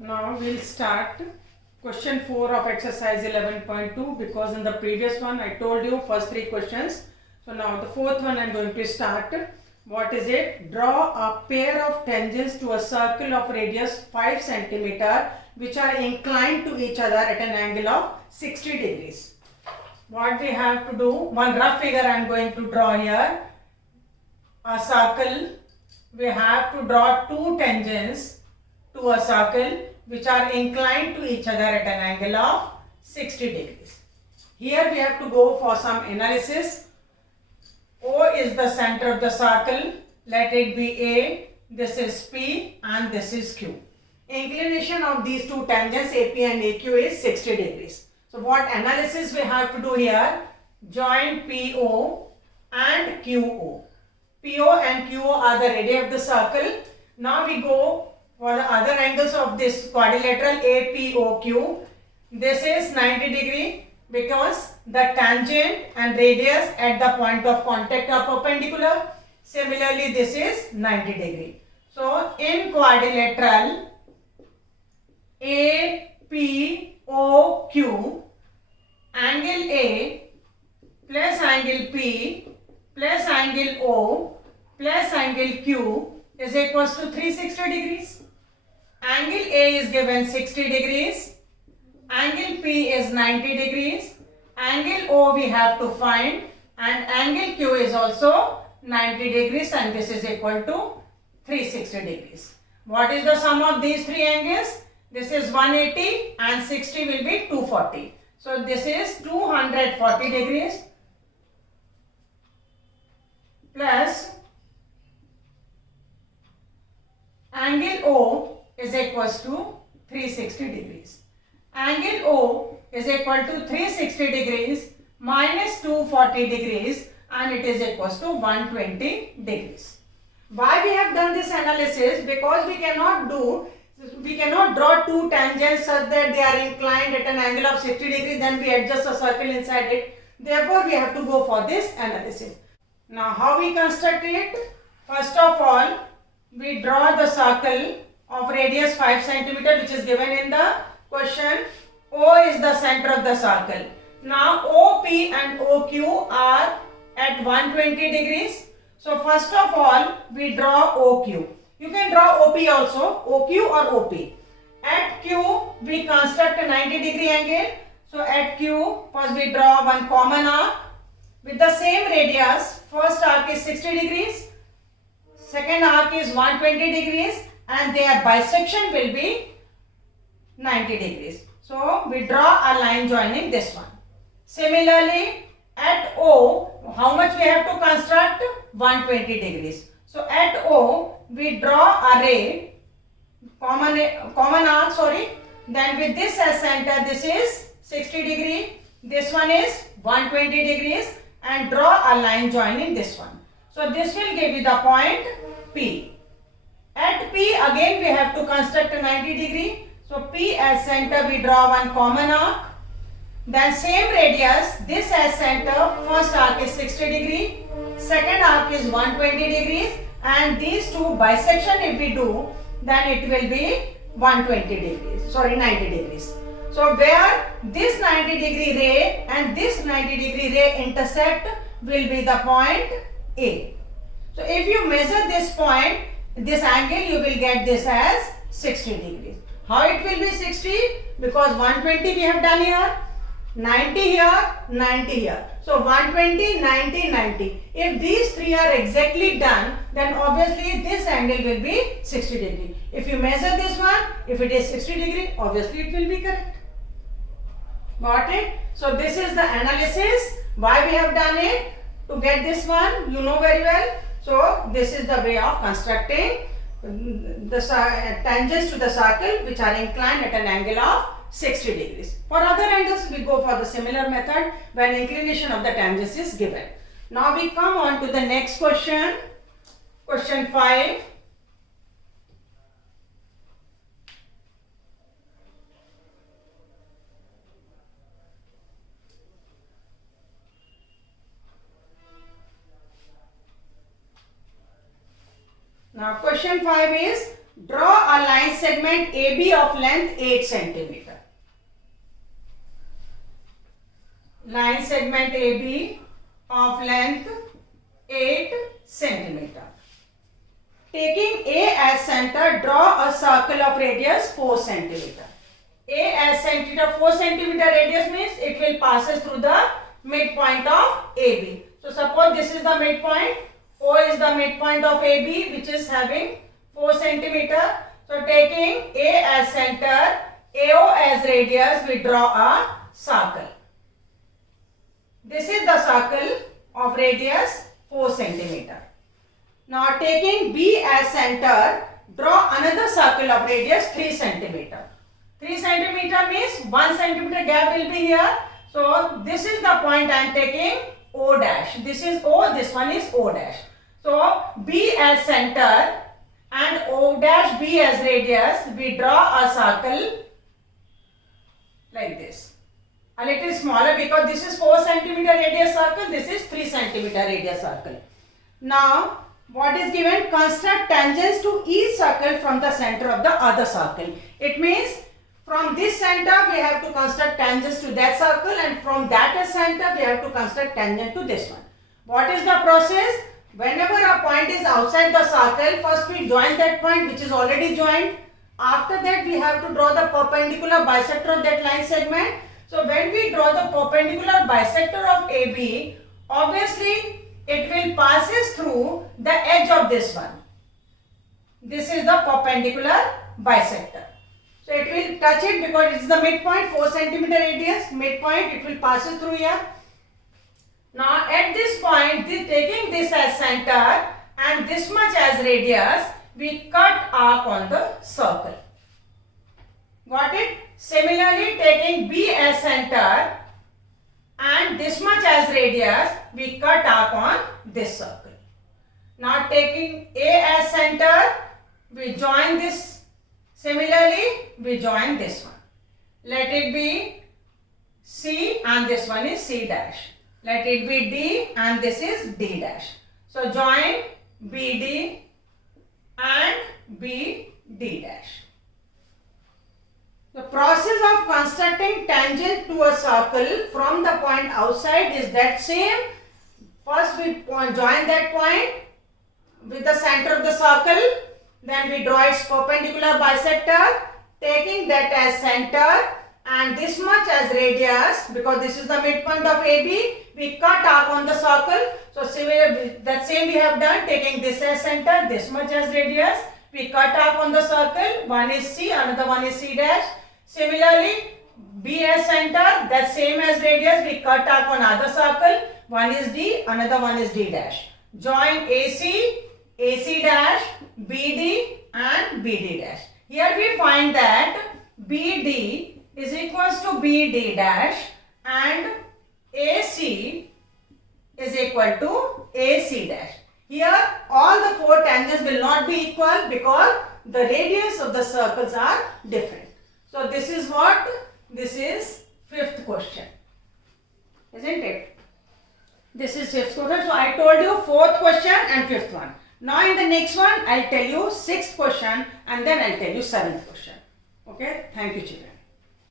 Now we'll start question 4 of exercise 11.2 because in the previous one I told you first 3 questions. So now the fourth one I'm going to start. What is it? Draw a pair of tangents to a circle of radius 5 centimeter which are inclined to each other at an angle of 60 degrees. What we have to do, one rough figure I'm going to draw here. A circle, we have to draw two tangents to a circle which are inclined to each other at an angle of 60 degrees. Here we have to go for some analysis. O is the center of the circle. Let it be A, this is P and this is Q. Inclination of these two tangents AP and AQ is 60 degrees. So what analysis we have to do here? Join PO and QO. PO and QO are the radii of the circle. Now we go for the other angles of this quadrilateral APOQ. This is 90 degree because the tangent and radius at the point of contact are perpendicular. Similarly, this is 90 degree. So in quadrilateral APOQ, angle A plus angle P plus angle O plus angle Q is equals to 360 degrees. Angle A is given 60 degrees. Angle P is 90 degrees. Angle O we have to find and angle Q is also 90 degrees and this is equal to 360 degrees. What is the sum of these three angles? This is 180 and 60 will be 240. So this is 240 degrees plus angle O is equals to 360 degrees. Angle O is equal to 360 degrees minus 240 degrees and it is equals to 120 degrees. Why we have done this analysis? Because we cannot draw two tangents such that they are inclined at an angle of 60 degrees, then we adjust a circle inside it. Therefore, we have to go for this analysis. Now, how we construct it? First of all, we draw the circle of radius 5 centimeter which is given in the question. O is the center of the circle. Now, OP and OQ are at 120 degrees. So, first of all, we draw OQ. You can draw OP also, OQ or OP. At Q, we construct a 90 degree angle. So, at Q, first we draw one common arc with the same radius. First arc is 60 degrees, second arc is 120 degrees and their bisection will be 90 degrees. So, we draw a line joining this one. Similarly, at O, how much we have to construct? 120 degrees. So, at O, we draw a ray, common arc, then with this as center, this is 60 degree, this one is 120 degrees and draw a line joining this one. So, this will give you the point P. At P, again we have to construct a 90 degree. So, P as center, we draw one common arc. Then same radius, this as center, first arc is 60 degree, second arc is 120 degrees and these two bisection if we do, then it will be 90 degrees. So, where this 90 degree ray and this 90 degree ray intersect will be the point A. So, if you measure this point, this angle, you will get this as 60 degrees. How it will be 60? Because 120 we have done here, 90 here, 90 here. So, 120, 90, 90. If these three are exactly done, then obviously this angle will be 60 degree. If you measure this one, if it is 60 degree, obviously it will be correct. Got it? So, this is the analysis. Why we have done it? To get this one, you know very well. So, this is the way of constructing the tangents to the circle which are inclined at an angle of 60 degrees. For other angles, we go for the similar method when inclination of the tangents is given. Now, we come on to the next question, question 5. Now, question 5 is Draw a line segment AB of length 8 centimeter. Line segment AB of length 8 centimeter. Taking A as center, draw a circle of radius 4 centimeter. A as center, 4 centimeter radius means it will passes through the midpoint of AB. So suppose this is the midpoint, O is the midpoint of AB which is having 4 centimeter. So taking A as center, AO as radius, we draw a circle. This is the circle of radius 4 centimeter. Now taking B as center, draw another circle of radius 3 centimeter. 3 centimeter means 1 centimeter gap will be here. So this is the point I am taking O dash. This is O, this one is O dash. So B as center and O dash B as radius, we draw a circle like this. A little smaller because this is 4 centimeter radius circle, this is 3 centimeter radius circle. Now what is given? Construct tangents to each circle from the center of the other circle. It means from this center we have to construct tangents to that circle, and from that center we have to construct tangent to this one. What is the process? Whenever a point is outside the circle, first we join that point which is already joined. After that we have to draw the perpendicular bisector of that line segment. So when we draw the perpendicular bisector of AB, obviously it will passes through the edge of this one. This is the perpendicular bisector. So it will touch it because it is the midpoint, 4 centimeter radius, midpoint, it will passes through here. Now at this point, taking this as center and this much as radius, we cut arc on the circle. Got it? Similarly, taking B as center and this much as radius, we cut arc on this circle. Now taking A as center, we join this. Similarly, we join this one. Let it be C and this one is C dash. Let it be D and this is D dash. So join BD and BD dash. The process of constructing tangent to a circle from the point outside is that same. First we join that point with the center of the circle. Then we draw its perpendicular bisector, taking that as center and this much as radius, because this is the midpoint of AB, we cut arc on the circle. So similar, that same we have done, taking this as center, this much as radius, we cut arc on the circle. One is C, another one is C dash. Similarly, B as center, that same as radius, we cut arc on other circle. One is D, another one is D dash. Join AC, AC dash, BD and BD dash. Here we find that BD is equals to BD dash and AC is equal to AC dash. Here all the 4 tangents will not be equal because the radius of the circles are different. So this is what? This is 5th question. Isn't it? This is 5th question. So I told you 4th question and 5th one. Now in the next one, I'll tell you 6th question and then I'll tell you 7th question. Okay. Thank you, children.